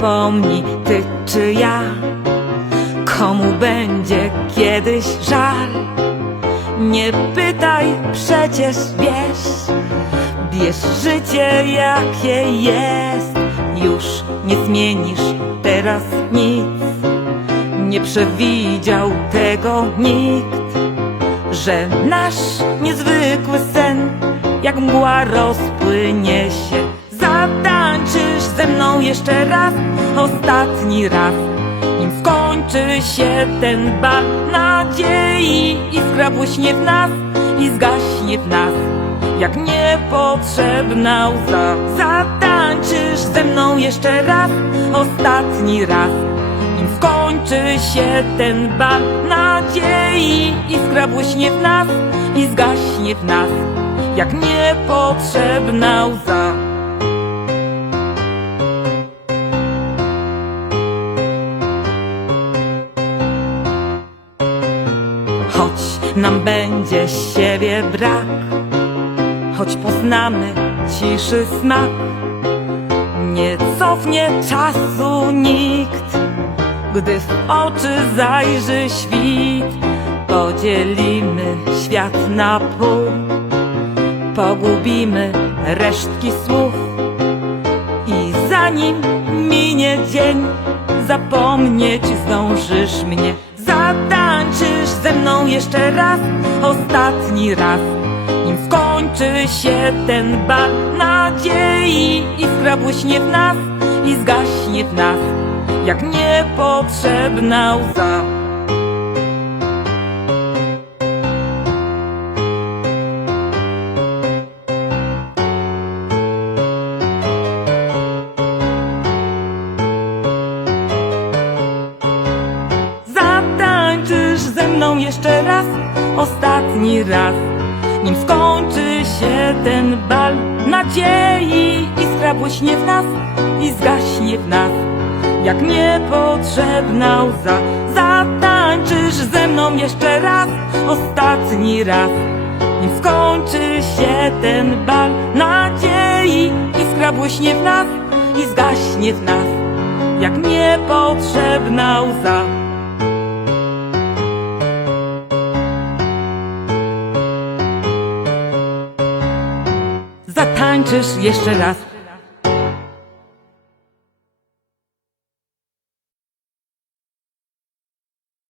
Zapomnij ty czy ja. Komu będzie kiedyś żal? Nie pytaj, przecież wiesz. Bierz życie jakie jest. Już nie zmienisz teraz nic. Nie przewidział tego nikt Że nasz niezwykły sen Jak mgła rozpłynie się mną jeszcze raz Ostatni raz. Nim skończy się ten bal nadziei Iskra błyśnie w nas i zgaśnie w nas. Jak niepotrzebna łza. Zatańczysz ze mną jeszcze raz Ostatni raz. Nim skończy się ten bal nadziei Iskra błyśnie w nas i zgaśnie w nas. Jak niepotrzebna łza nam będzie siebie brak. Choć poznamy ciszy smak Nie cofnie czasu nikt. Gdy w oczy zajrzy świt Podzielimy świat na pół. Pogubimy resztki słów I zanim minie dzień Zapomnieć zdążysz mnie jeszcze raz Ostatni raz. Nim skończy się ten bal nadziei Iskra błyśnie w nas i zgaśnie w nas Jak niepotrzebna łza jeszcze raz, ostatni raz. Nim skończy się ten bal nadziei Iskra błyśnie w nas i zgaśnie w nas. Jak niepotrzebna łza Zatańczysz ze mną jeszcze raz, ostatni raz. Nim skończy się ten bal nadziei Iskra błyśnie w nas i zgaśnie w nas. Jak niepotrzebna łza Zatańczysz jeszcze raz